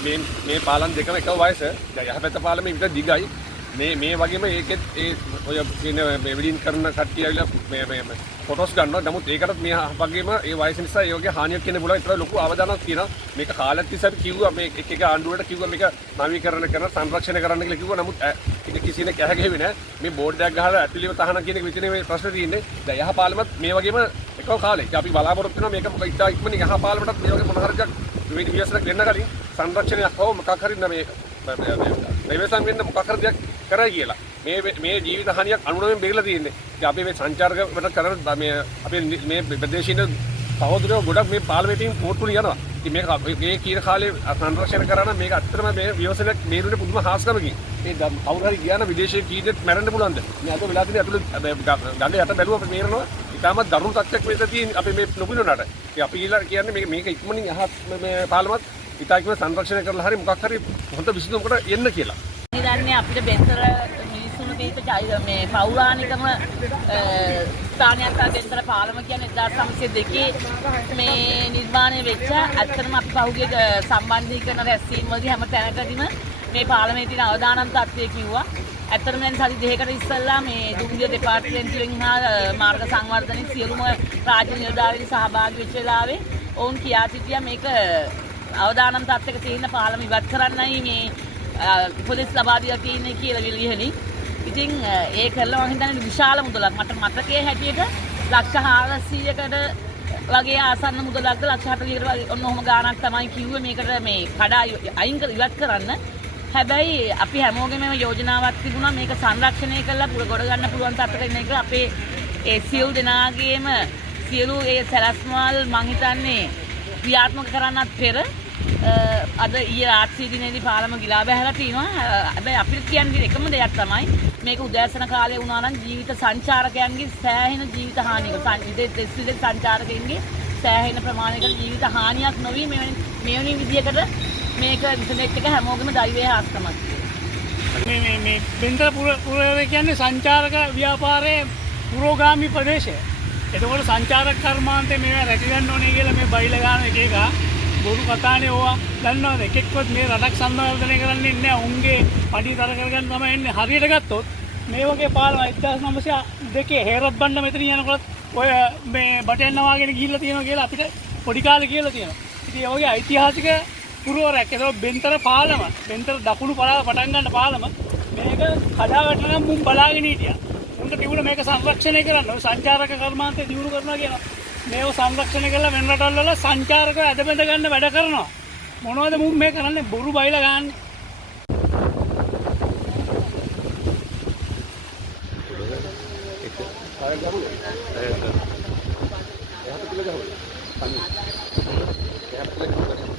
මේ පාලම් දෙකම එක වයස. දැන් යහපැත්ත පාලමේ විතර දිගයි. මේ වගේම ඒකෙත් ඒ ඔය කියන මේ විලින් කරන කට්ටිය ඇවිල්ලා මේ ෆොටෝස් ගන්නවා. නමුත් ඒකටත් මේ වගේම ඒ වයස නිසා ඒ වගේ හානියක් වෙන්න පුළුවන්. ඒතර ලොකු අවධානයක් තියෙනවා. මේක කාලයක් තිස්සේ අපි කිව්වා මේ එක ආණ්ඩුවට කිව්වා මේක නවීකරණ කරන සංරක්ෂණය කරන්න කියලා කිව්වා. නමුත් ඒක කිසිනෙක් ඇහැගෙන්නේ නැහැ. මේ බෝඩ් එකක් ගහලා ඇතුළේම තහනම් කියන එක විතරනේ මේ ප්‍රශ්නේ තියෙන්නේ. දැන් යහ පාලමත් මේ වගේම එකම කාලේ. අපි බලාපොරොත්තු වෙනවා මේක ඉතා ඉක්මනින් යහ පාලමටත් මේ වගේ මොන හරි දෙයක් විවසනක් දෙන්න කලින් සංරක්ෂණයක් හෝ මොකක් හරි මේ ප්‍රවේශම් වෙන්න මොකක් හරි දෙයක් කරයි කියලා. මේ ජීවිත හානියක් අනුනමෙන් බෙරලා තියෙන්නේ. ඉතින් අපි මේ සංචාරක වැඩ කරන මේ අපේ මේ ප්‍රදේශීය සහෝදරයෝ ගොඩක් මේ පාර්ලිමේන්තුවෙන් පොට්ටුල යනවා. ඉතින් මේ කීර කාලේ සංරක්ෂණය කරා නම් මේක ඇත්තටම මේ විවසනයක් මේරුනේ පුදුම හාස්කමකින්. මේ කවුරු හරි ගියා නම් විදේශයේ කීදෙත් මැරෙන්න පුළුවන්ද? මේ අද වෙලා තියෙන ඇතුළේ ගඟ යට බැලුවා අපි මේරනවා. ඉතාමත් දරුණු තත්ත්වයක් වෙත තියෙන අපි මේ නොපිනුනට. ඉතින් අපි කියන්නේ මේක ඉක්මනින් මේ පාර්ලිමේන්තුවත් ඉතා ඉක්මන සංරක්ෂණය කරලා හරි මොකක් හරි හොඳ විසඳුමකට එන්න කියලා. ඉතින් අපිට බෙන්තර මිනිස්සුන්ට දීප මේ පෞරාණිකම ස්ථානයක් බෙන්තර පාලම කියන්නේ 1902 මේ නිර්මාණය වෙච්ච ඇත්තටම අපි පහුගිය සම්බන්ධීකරණ රැස්වීම වලදී හැම තැනකදීම මේ පාලමේ තියෙන අවදානම් තත්ත්වය කිව්වා. ඇත්තටම දැන් සති දෙකකට ඉස්සෙල්ලා මේ දුම්රිය දෙපාර්තමේන්තුවෙන් හා මාර්ග සංවර්ධනයේ සියලුම රාජ්‍ය නිලධාරීන් සහභාගී වෙච්ච වෙලාවේ ඔවුන් කියා සිටියා මේක අවදානම් තත්ත්වයක තියෙන පාලම ඉවත් කරන්නයි මේ පොලිස් ලබා දීලා තියෙන්නේ කියලා විලිහලින්. ඉතින් ඒ කරලා මම හිතන්නේ විශාල මුදලක්. මට මතකයේ හැටියට ලක්ෂ 400කට වගේ ආසන්න මුදලක්ද ලක්ෂ 40කට වගේ ඔන්න ඔහොම ගාණක් තමයි කිව්වේ මේකට මේ කඩා අයින් කර ඉවත් කරන්න. හැබැයි අපි හැමෝගෙම මේ යෝජනාවක් තිබුණා මේක සංරක්ෂණය කරලා ගොඩ ගන්න පුළුවන් තත්ත්වයක ඉන්න එක අපේ ඒ සියලු දෙනාගේම සියලු ඒ සැලැස්මවල් මං හිතන්නේ ක්‍රියාත්මක කරන්නත් පෙර අද ඊයේ රාත්‍රී දිනේදී පාලම ගිලා බැහැලා තිනවා. හැබැයි අපිට කියන්නේ එකම දෙයක් තමයි මේක උදෑසන කාලේ වුණා නම් ජීවිත සංචාරකයන්ගේ සෑහෙන ජීවිත හානියක විදේශ සංචාරකයන්ගේ සෑහෙන ප්‍රමාණයකට ජීවිත හානියක් නොවි මෙවැනි විදියකට මේක ඉන්ටර්නෙට් එක හැමෝගෙම දෛවයේ හාස්කමක්. මේ බෙන්තර පුරවැය කියන්නේ සංචාරක ව්‍යාපාරයේ පුරෝගාමී ප්‍රදේශය. එතකොට සංචාරක කර්මාන්තේ මේවා රැකගන්න ඕනේ කියලා මේ බයිලා ගන්න එක බොරු කතානේ ඕවා දන්නවද? එකෙක්වත් මේ රටක් සංවර්ධනය කරන්නේ නැහැ. උන්ගේ පඩි තර කරගන්න තමයි එන්නේ. හරියට ගත්තොත් මේ වගේ පාලම 1902 හේරත් බණ්ඩ මෙතන යනකොට ඔය මේ බටෙන් නවාගෙන ගිහිල්ලා තියෙනවා කියලා අපිට පොඩි කාලේ කියලා තියෙනවා. ඉතින් ඒ වගේ ඓතිහාසික පුරවරයක්. ඒක බෙන්තර පාලම. බෙන්තර දකුණු පළාත පටන් ගන්න පාලම. මේක කඩා වැටෙනම් මුන් බලාගෙන හිටියා. උන්ට තිබුණ මේක සංරක්ෂණය කරන්න. ඔය සංචාරක කර්මාන්තය දියුණු කරනවා කියනවා. මේව සංරක්ෂණය කරලා වෙන රටවල් වල සංචාරක ඇදබැඳ ගන්න වැඩ කරනවා. මොනවද මුන් මේ කරන්නේ? බොරු බයිලා ගන්න. ඒක